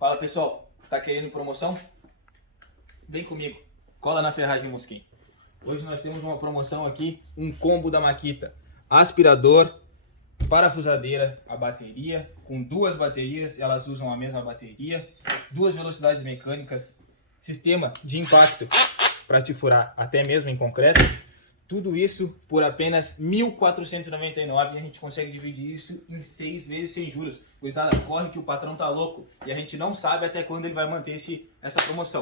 Fala pessoal, tá querendo promoção? Vem comigo, cola na Ferragem Mosquinha. Hoje nós temos uma promoção aqui, um combo da Makita. Aspirador, parafusadeira, a bateria, com duas baterias, elas usam a mesma bateria, duas velocidades mecânicas, sistema de impacto para te furar até mesmo em concreto. Tudo isso por apenas R$ 1.499 e a gente consegue dividir isso em 6 vezes sem juros. Gurizada, corre que o patrão tá louco e a gente não sabe até quando ele vai manter essa promoção.